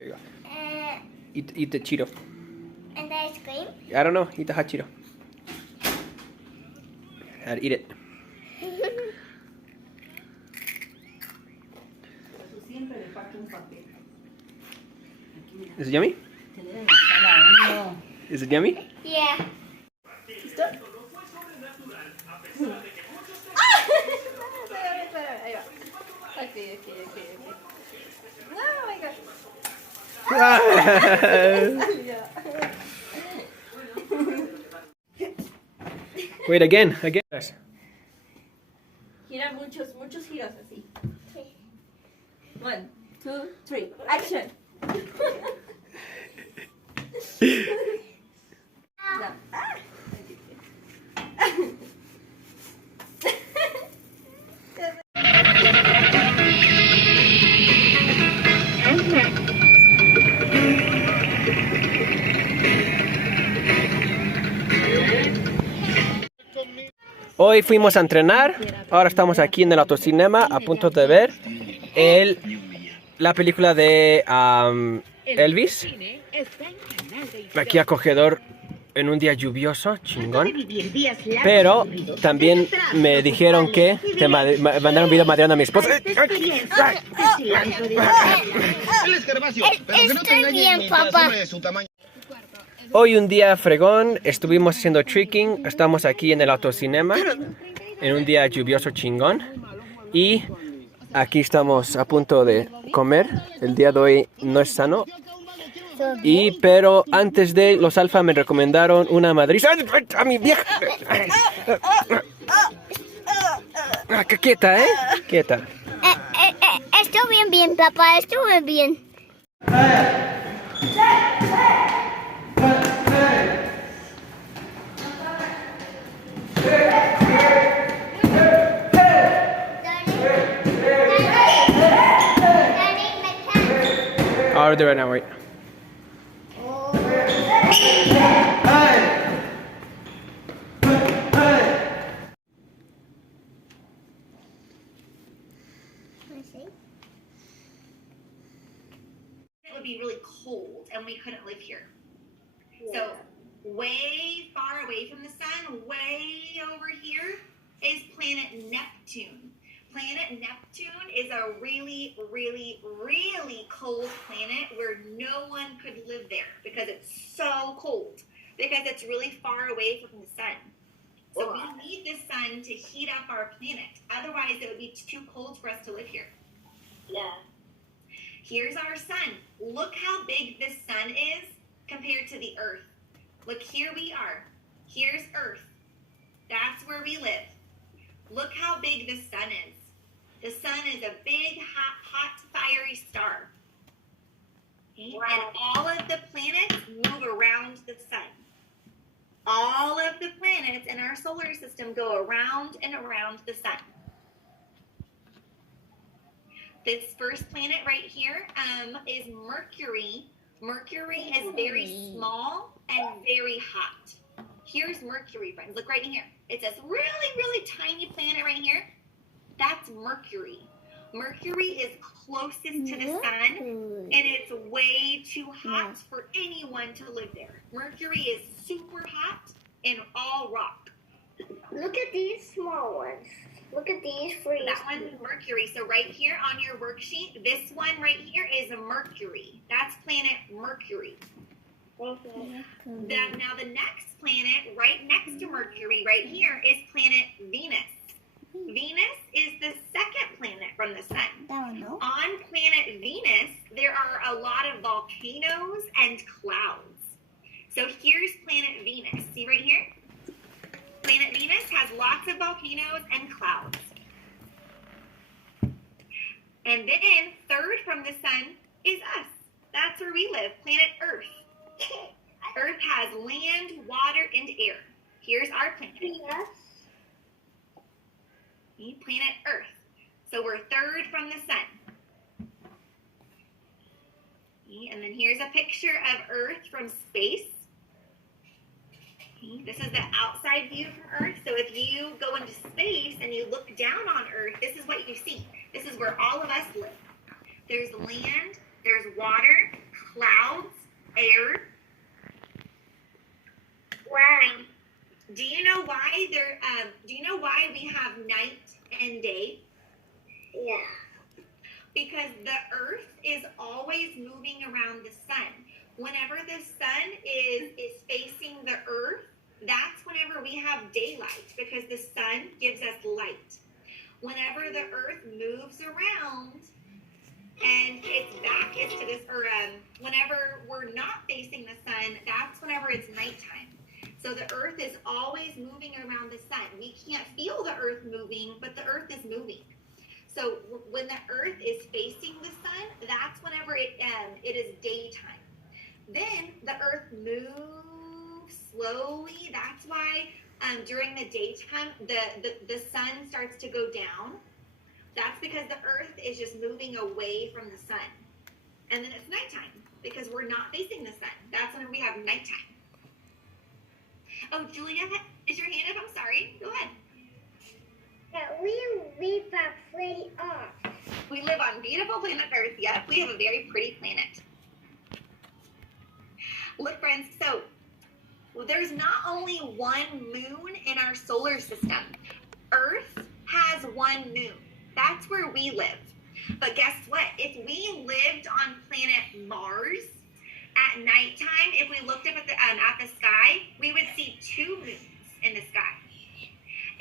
There you go. Eat the Cheeto. And the ice cream? I don't know. Eat the hot Cheeto. And eat it. Is it yummy? Is it yummy? Yeah. Wait, again. Gira muchos giros así. 1, 2, 3, action. No. Hoy fuimos a entrenar, ahora estamos aquí en el autocinema a punto de ver la película de Elvis. Aquí acogedor en un día lluvioso, chingón. Pero también me dijeron que te mandaron un video madreando a mi esposa. Estoy bien, papá. Hoy un día fregón, estuvimos haciendo trekking, estamos aquí en el autocinema en un día lluvioso chingón y aquí estamos a punto de comer. El día de hoy no es sano, pero antes de los alfa me recomendaron una madriza a mi vieja. Quieta, quieta. Estoy bien, papá, estuve bien. I'll do it now, wait. It would be really cold and we couldn't live here. So way far away from the sun, way over here, is planet Neptune. Planet Neptune is a really, really, really cold planet where no one could live there because it's so cold, because it's really far away from the sun. So we need the sun to heat up our planet. Otherwise, it would be too cold for us to live here. Yeah. Here's our sun. Look how big this sun is compared to the Earth. Look, here we are. Here's Earth. That's where we live. Look how big the sun is. The sun is a big, hot, fiery star. Okay? Wow. And all of the planets move around the sun. All of the planets in our solar system go around and around the sun. This first planet right here is Mercury. Mercury is very small and very hot. Here's Mercury, friends. Look right here. It's this really, really tiny planet right here. That's Mercury. Mercury is closest to the sun, and it's way too hot for anyone to live there. Mercury is super hot and all rock. Look at these small ones. Look at these three. That one's Mercury. So right here on your worksheet, this one right here is a Mercury. That's planet Mercury. Okay. Now the next planet right next to Mercury right here is planet Venus. Venus is the second planet from the sun. On planet Venus, there are a lot of volcanoes and clouds. So here's planet Venus. See right here? Planet Venus has lots of volcanoes and clouds. And then third from the sun is us. That's where we live, planet Earth. Earth has land, water, and air. Here's our planet. Yes. Planet Earth. So we're third from the sun. And then here's a picture of Earth from space. This is the outside view from Earth. So if you go into space and you look down on Earth, this is what you see. This is where all of us live. There's land, there's water, clouds, air. Wow. Do you know why we have night and day? Yeah. Because the earth is always moving around the sun. Whenever the sun is facing the earth, that's whenever we have daylight, because the sun gives us light. Whenever the earth moves around and its back is to this, or whenever we're not facing the sun, that's whenever it's nighttime. So the earth is always moving around the sun. We can't feel the earth moving, but the earth is moving. So when the earth is facing the sun, that's whenever it is daytime. Then the earth moves slowly. That's why during the daytime, the sun starts to go down. That's because the earth is just moving away from the sun. And then it's nighttime because we're not facing the sun. That's when we have nighttime. Oh, Julia, is your hand up? I'm sorry. Go ahead. We live on pretty Earth. We live on beautiful planet Earth. Yes, we have a very pretty planet. Look, friends, so there's not only one moon in our solar system. Earth has one moon. That's where we live. But guess what? If we lived on planet Mars at nighttime, if we looked up at the sky, we would see 2 moons in the sky.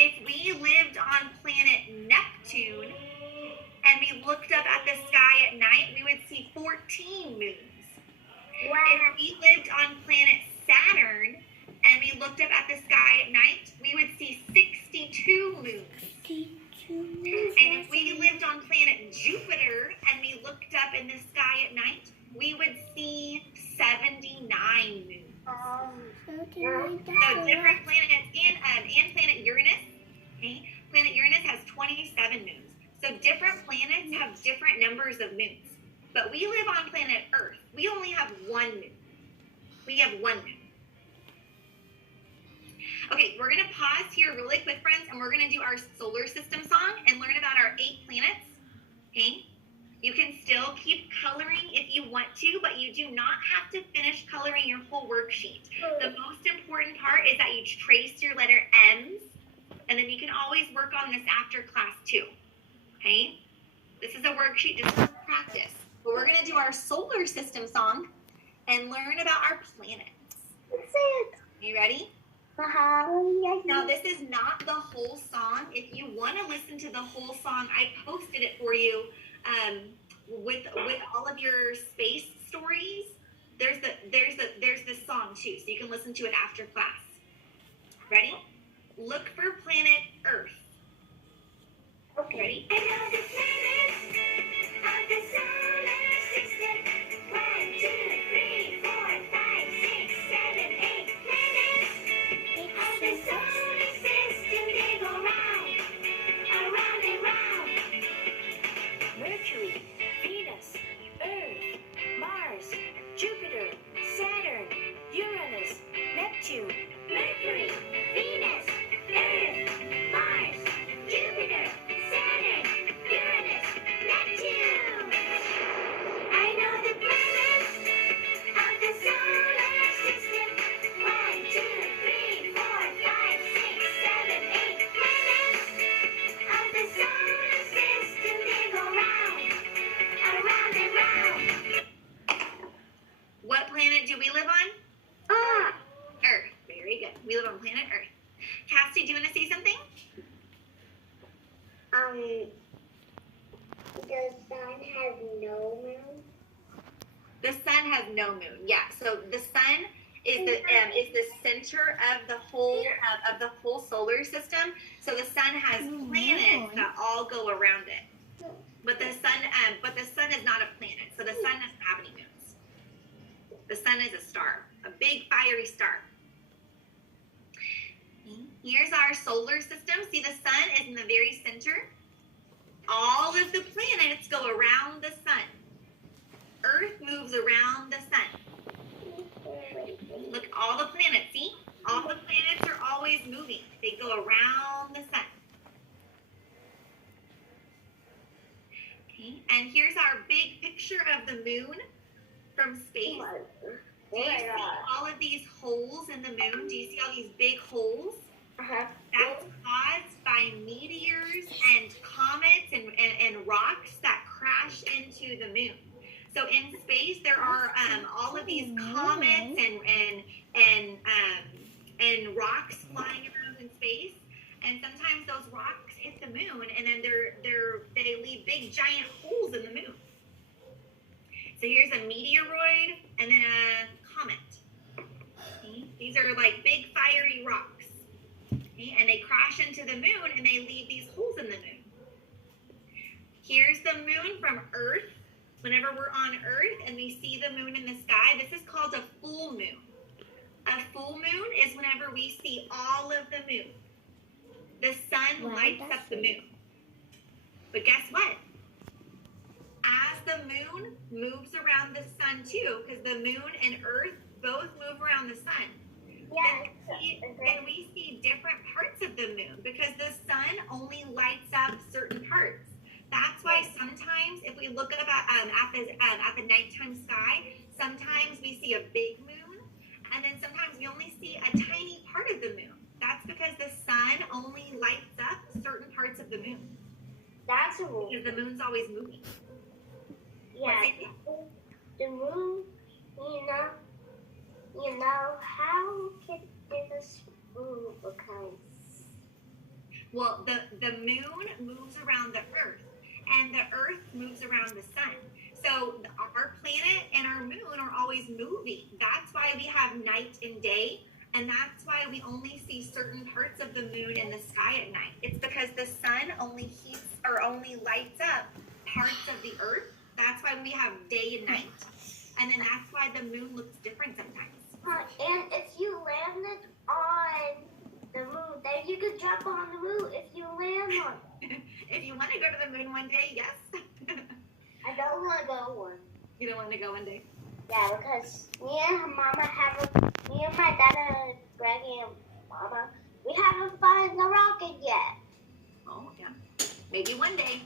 If we lived on planet Neptune and we looked up at the sky at night, we would see 14 moons. Wow. If we lived on planet Saturn and we looked up at the sky at night, we would see 62 moons. And if we lived on planet Jupiter and we looked up in the sky at night, we would see 79 moons. So different planets and planet Uranus. Okay? Planet Uranus has 27 moons. So different planets have different numbers of moons. But we live on planet Earth. We only have 1 moon. We have 1 moon. Okay, we're going to pause here really quick, friends, and we're going to do our solar system song and learn about our 8 planets. Okay? You can still keep coloring if you want to, but you do not have to finish coloring your whole worksheet. The most important part is that you trace your letter M's, and then you can always work on this after class too. Okay? This is a worksheet just for practice. But we're going to do our solar system song and learn about our planets. That's it. You ready? Now, this is not the whole song. If you want to listen to the whole song, I posted it for you with all of your space stories. There's this song too, so you can listen to it after class. Ready? Look for planet Earth. Okay. Ready? I know the planets of the solar system. 1, 2, 3, 4, 5, 6, 7, 8 planets of the solar system. They go round, around and round. Mercury, Venus, Earth, Mars, Jupiter, Saturn, Uranus, Neptune. Mercury, Venus, Earth, Mars, Jupiter, Saturn, Uranus, Neptune. I know the planets of the solar system. 1, 2, 3, 4, 5, 6, 7, 8 planets of the solar system. They go round, around and round. What planet do we live on? Earth. Very good. We live on planet Earth. Cassie, do you want to say something? The sun has no moon. The sun has no moon. Yeah. So the sun is the center of the whole solar system. So the sun has planets that all go around it. But the sun is not a planet. So the sun doesn't have any moons. The sun is a star, a big fiery star. Here's our solar system. See, the sun is in the very center. All of the planets go around the sun. Earth moves around the sun. Look, all the planets, see? All the planets are always moving. They go around the sun. Okay, and here's our big picture of the moon. from space? Do you see all of these holes in the moon? Do you see all these big holes? That's caused by meteors and comets and rocks that crash into the moon. So in space, there are all of these comets and rocks flying around in space. And sometimes those rocks hit the moon, and then they leave big giant holes in the moon. So here's a meteoroid and then a comet. Okay? These are like big fiery rocks. Okay? And they crash into the moon and they leave these holes in the moon. Here's the moon from Earth. Whenever we're on Earth and we see the moon in the sky, this is called a full moon. A full moon is whenever we see all of the moon. The sun lights up the moon. But guess what? As the moon moves around the sun too, because the moon and Earth both move around the sun, then we see different parts of the moon because the sun only lights up certain parts. That's why sometimes if we look up at the nighttime sky, sometimes we see a big moon, and then sometimes we only see a tiny part of the moon. That's because the sun only lights up certain parts of the moon. That's a rule. Because the moon's always moving. Yeah. The moon, you know, how can this move? Because Well, the moon moves around the Earth, and the Earth moves around the sun. So our planet and our moon are always moving. That's why we have night and day, and that's why we only see certain parts of the moon in the sky at night. It's because the sun only lights up parts of the Earth. That's why we have day and night, and then that's why the moon looks different sometimes. and if you landed on the moon, then you could jump on the moon if you land on it. If you want to go to the moon one day, yes. I don't want to go one. You don't want to go one day? Yeah, because me and my dad and Greggy and Mama, we haven't found the rocket yet. Oh, yeah. Maybe one day.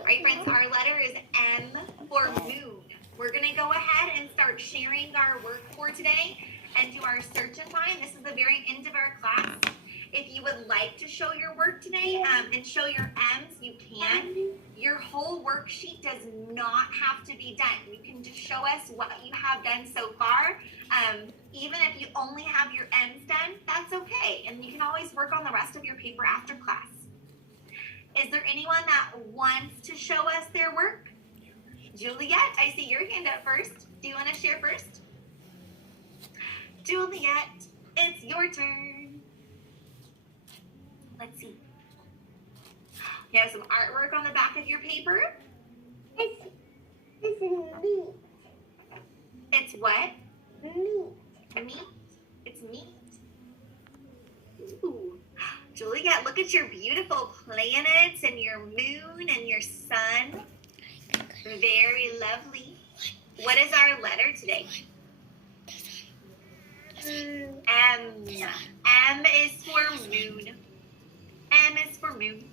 All right, friends, our letter is M for moon. We're going to go ahead and start sharing our work for today and do our search and find. This is the very end of our class. If you would like to show your work today and show your M's, you can. Your whole worksheet does not have to be done. You can just show us what you have done so far. Even if you only have your M's done, that's okay. And you can always work on the rest of your paper after class. Is there anyone that wants to show us their work? Juliet, I see your hand up first. Do you want to share first? Juliet, it's your turn. Let's see. You have some artwork on the back of your paper? This is meat. It's what? Meat. Meat? It's meat. Ooh. Juliet, look at your beautiful planets and your moon and your sun. Very lovely. What is our letter today? M. M is for moon. M is for moon.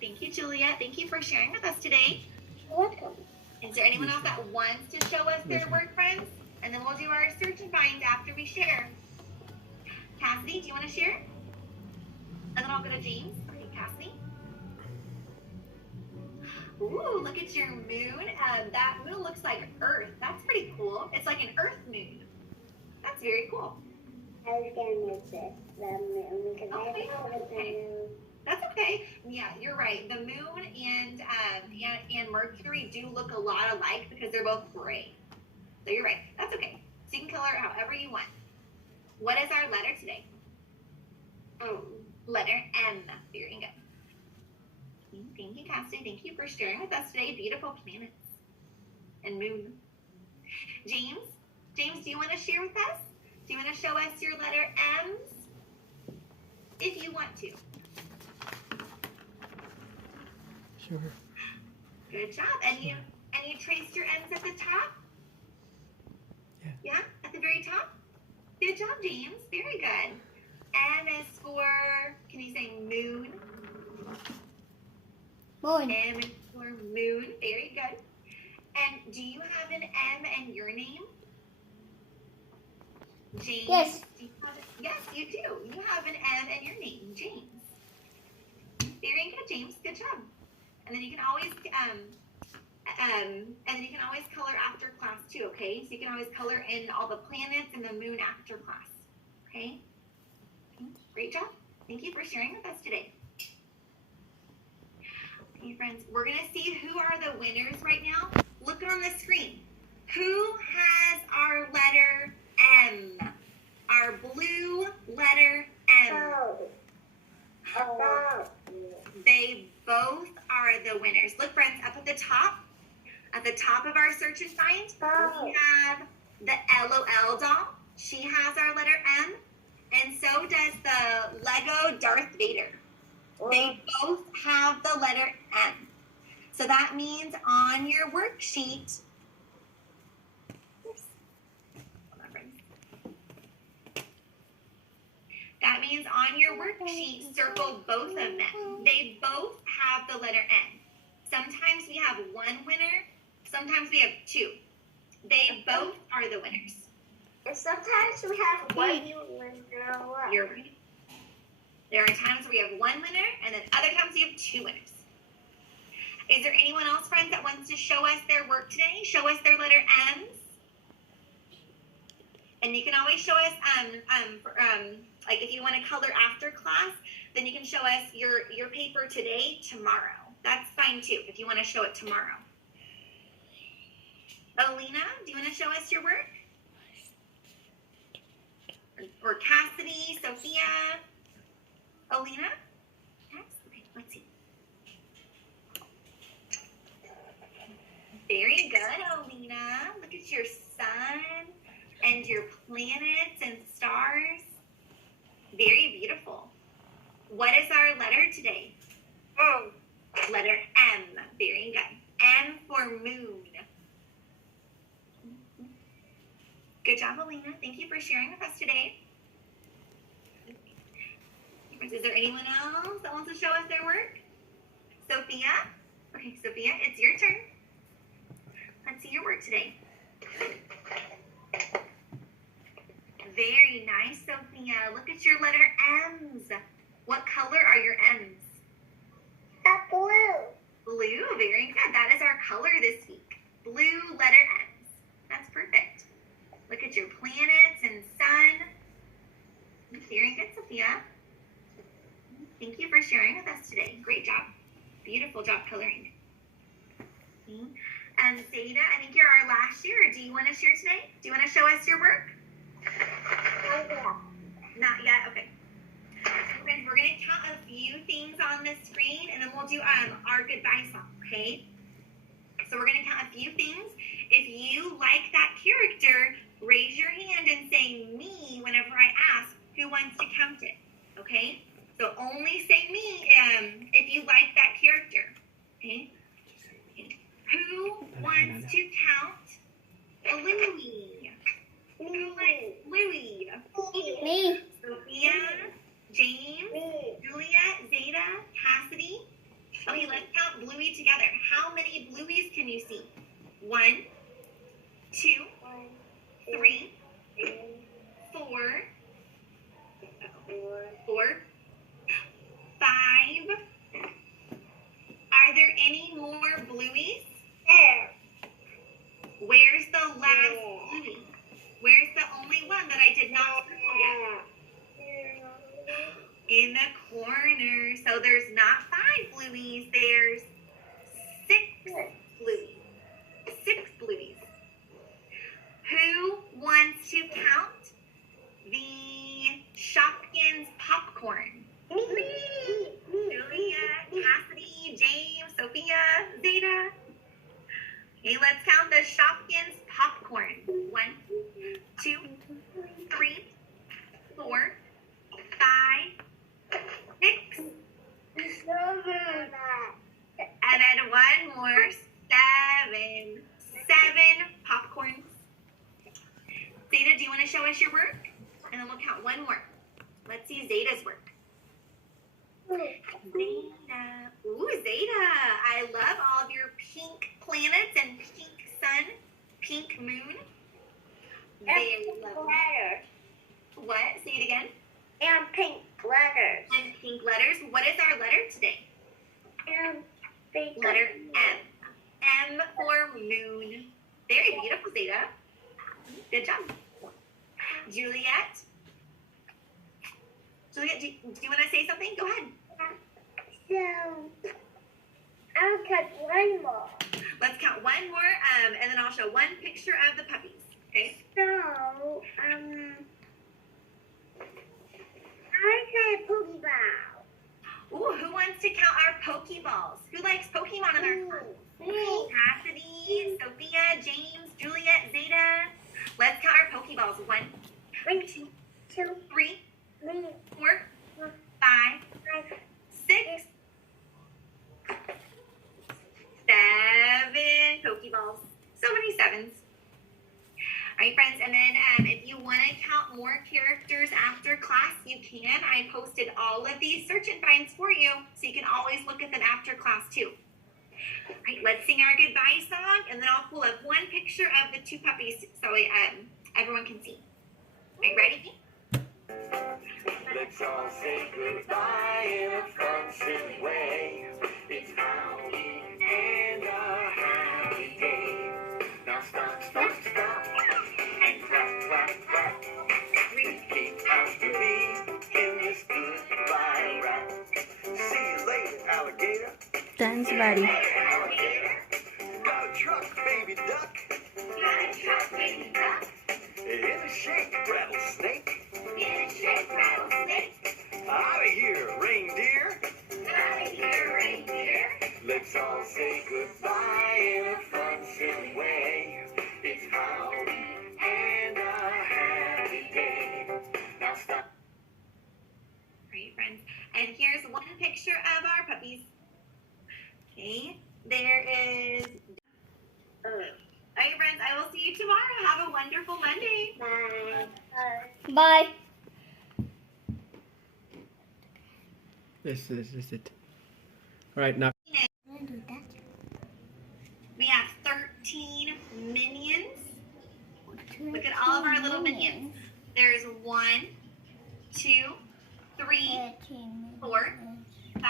Thank you, Juliet. Thank you for sharing with us today. Welcome. Is there anyone else that wants to show us their work, friends? And then we'll do our search and find after we share. Cassidy, do you want to share? And then I'll go to James. Okay, Cassidy. Ooh, look at your moon. That moon looks like Earth. That's pretty cool. It's like an Earth moon. That's very cool. I was going to miss it, the moon, because I thought the moon. That's okay. Yeah, you're right. The moon and Mercury do look a lot alike because they're both gray. So you're right. That's okay. So you can color it however you want. What is our letter today? Letter M. Very good. Thank you, Cassidy. Thank you for sharing with us today. Beautiful planets and moon. James, do you want to share with us? Do you want to show us your letter M's? If you want to. Sure. Good job. And you traced your M's at the top? Yeah. Yeah? At the very top? Good job, James. Very good. M is for, can you say moon? Moon. M is for moon. Very good. And do you have an M in your name? James? Yes. Do you have yes, you do. You have an M in your name, James. Very good, James. Good job. And then you can always color after class too, okay? So you can always color in all the planets and the moon after class. Okay? Great job. Thank you for sharing with us today. Okay, friends, we're gonna see who are the winners right now. Look on the screen. Who has our letter M? Our blue letter M. They both are the winners. Look, friends, up at the top of our search and find, we have the LOL doll. She has our letter M, and so does the Lego Darth Vader. They both have the letter M. So that means on your worksheet, that means on your worksheet, circle both of them. They both have the letter N. Sometimes we have one winner, sometimes we have two. They both are the winners. And sometimes we have one winner. You're right. There are times where we have one winner, and then other times we have two winners. Is there anyone else, friends, that wants to show us their work today? Show us their letter M's. And you can always show us, like if you want to color after class, then you can show us your paper today, tomorrow. That's fine too, if you want to show it tomorrow. Alina, do you want to show us your work? Or Cassidy, Sophia? Alina? Yes? Okay, let's see. Very good, Alina. Look at your sun and your planets and stars. Very beautiful. What is our letter today? Letter M. Very good. M for moon. Good job, Alina. Thank you for sharing with us today. Is there anyone else that wants to show us their work? Sophia? Okay, Sophia, it's your turn. Let's see your work today. Very nice, Sophia. Look at your letter M's. What color are your M's? Blue. Blue, very good. That is our color this week. Blue letter M's. That's perfect. Look at your planets and sun. Very good, Sophia. Thank you for sharing with us today. Great job. Beautiful job coloring. And Zeta, I think you're our last year. Do you want to share today? Do you want to show us your work? Not yet? Okay. Friends, we're going to count a few things on the screen, and then we'll do our goodbye song, okay? So we're going to count a few things. If you like that character, raise your hand and say me whenever I ask who wants to count it, okay? So only say me if you like that character, okay? Who wants to count Louie? Who likes Louie? Me. Sophia, James, Juliet, Zeta, Cassidy. Okay, let's count Bluey together. How many Blueys can you see? 1, 2, 3, 4, 5. Are there any more Blueys? Where's the last Bluey? Where's the only one that I did not circle yet? In the corner. So there's not 5 Blueys, there's 6 Blueys. 6 Blueys. Who wants to count the Shopkins popcorn? Julia, Cassidy, James, Sophia, Zeta. Okay, let's count the Shopkins popcorn. 1, 2, 3, 4, 5, 6. And then one more, 7. 7 popcorns. Zeta, do you want to show us your work? And then we'll count one more. Let's see Zeta's work. Zeta. Ooh, Zeta. I love all of your pink planets and pink sun, pink moon. And Very pink lovely. letters. What? Say it again. And pink letters. And pink letters. What is our letter today? And pink Letter M. M for moon. Very beautiful, Zeta. Good job. Juliet. Juliet, do you want to say something? Go ahead. So, I'll cut one more. Let's count one more, and then I'll show one picture of the puppies. Okay? So, I say Pokeball. Ooh, who wants to count our Pokeballs? Who likes Pokemon on their phone? Me. Cassidy, Sophia, James, Juliet, Zeta. Let's count our Pokeballs. 1, 2, 2, 3, 3, 4, 5, 5, 6, 7 Pokeballs. So many sevens. All right, friends, and then if you want to count more characters after class, you can. I posted all of these search and finds for you, so you can always look at them after class too. All right, let's sing our goodbye song, and then I'll pull up one picture of the 2 puppies so everyone can see. All right, ready? Let's all say goodbye in a fun, silly way. It's Halloween and a happy day. Now stop, stop, stop, and clap, clap, clap. Repeat after me in this goodbye rap. See you later, alligator. Dance buddy. Alligator. Got a truck, baby duck. Got a truck, baby duck. In a shake, rattlesnake. In a shake, rattlesnake. Out of here, reindeer. Out of here, reindeer. Let's all say goodbye in a fun, silly way. It's Halloween and a happy day. Now stop. Great, friends. And here's one picture of our puppies. Okay, there is. All right, friends, I will see you tomorrow. Have a wonderful Monday. Bye. Bye. This is it. All right, now. We have 13 minions. Look at all of our little minions. There's 1, 2, 3, 4, 5,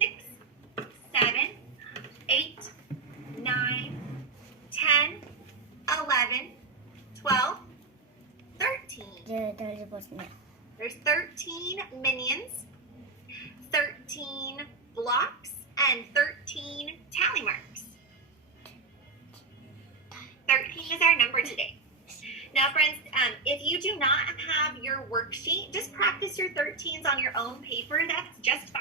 6, 7, 8, 9, 10, 11, 12, 13. There's 13 minions, 13 blocks, and 13 tally marks. 13 is our number today. Now, friends, if you do not have your worksheet, just practice your 13s on your own paper. That's just fine.